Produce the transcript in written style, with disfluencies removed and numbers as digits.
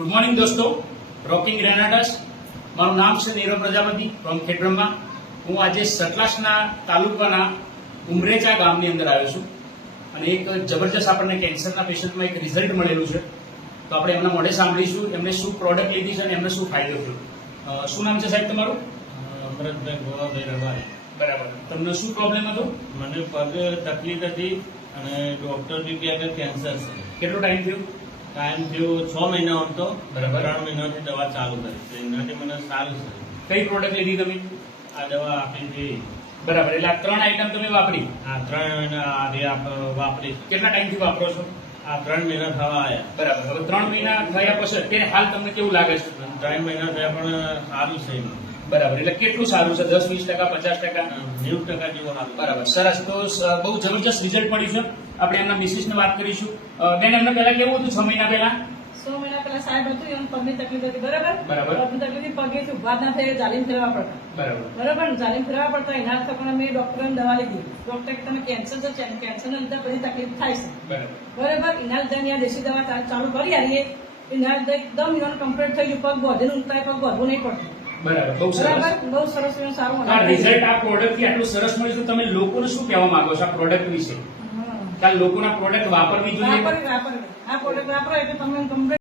Good morning દોસ્તો, rocking ગ્રેનાડર્સ. મારું નામ છે નીરવ પ્રજાપતિ ફ્રોમ ખેડબ્રહ્મા. હું આજે સતલાસના તાલુકાના ઉમરેચા ગામની અંદર આવ્યો છું અને એક જબરજસ્ત આપણને કેન્સરના પેશન્ટમાં એક રિઝલ્ટ મળેલું છે. તો આપણે એમના મોઢે સાંભળીશું એમને શું પ્રોડક્ટ લીધી છે અને એમને શું ફાયદો થયો. શું નામ છે સાહેબ તમારું? અમરતભાઈ ગોવાભાઈ રબારી. બરાબર. તમને શું પ્રોબ્લેમ હતો? મને પગ તકલીફ હતી અને ડોક્ટર બી કહે કે કેન્સર છે. કેટલો ટાઈમ થયો? ટાઈમ થયો 6 મહિના હતો. બરાબર. 3 મહિનાથી દવા ચાલુ કરી છે. એનાથી મને સારું છે. કઈ પ્રોડક્ટ લીધી તમે? આ દવા આપી હતી. બરાબર. એટલે આ 3 આઈટમ તમે વાપરી? આ 3 મહિના આવી વાપરી. કેટલા ટાઈમથી વાપરો છો? આ 3 મહિના થવા આવ્યા. બરાબર. હવે 3 મહિના થયા પછી અત્યારે હાલ તમને કેવું લાગે છે? 3 મહિના થયા પણ સારું છે. બરાબર. એટલે કેટલું સારું છે? 10-20%, 50%? 90% જેવું સારું. બરાબર. સરસ. તો બહુ જબરજસ્ત રિઝલ્ટ મળ્યું છે. આપણે એમના મિસિસને વાત કરીશું. બેન, એમને પહેલા કેવું હતું? 6 મહિના પહેલા? 6 મહિના પહેલા સાહેબ હતું, એમ પગની તકલીફ હતી. બરાબર. બરાબર. પગની તકલીફ પગેથી ઉભા જ ના થાય, જાલીમ ફેરવા પડતા. બરાબર. બરાબર. જાલીમ ફેરવા પડતા એના પણ મેં ડોક્ટરને દવા લીધી. ડોક્ટર કે તમે કેન્સર છે, કેન્સરના લીધે બધી તકલીફ થાય છે. બરાબર. બરાબર. એના લીધે અહીંયા દેશી દવા ચાલુ કરી આવીએ. એના લીધે એકદમ ઇવન કમ્પ્લીટ થઈ ગયું. પગ વધે ઊંઘતા પગ વધવું નહીં પડતું. બરાબર. બહુ સરસ. બરાબર. બહુ સરસ સારું. આ રિઝલ્ટ આ પ્રોડક્ટ થી આટલું સરસ મળ્યું છે. તમે લોકોને શું કહેવા માંગો છો આ પ્રોડક્ટ વિશે? કે લોકોના પ્રોડક્ટ વાપરવી જોઈએ? વાપરવી. આ પ્રોડક્ટ વાપરો એટલે તમને કમ્પ્લીટ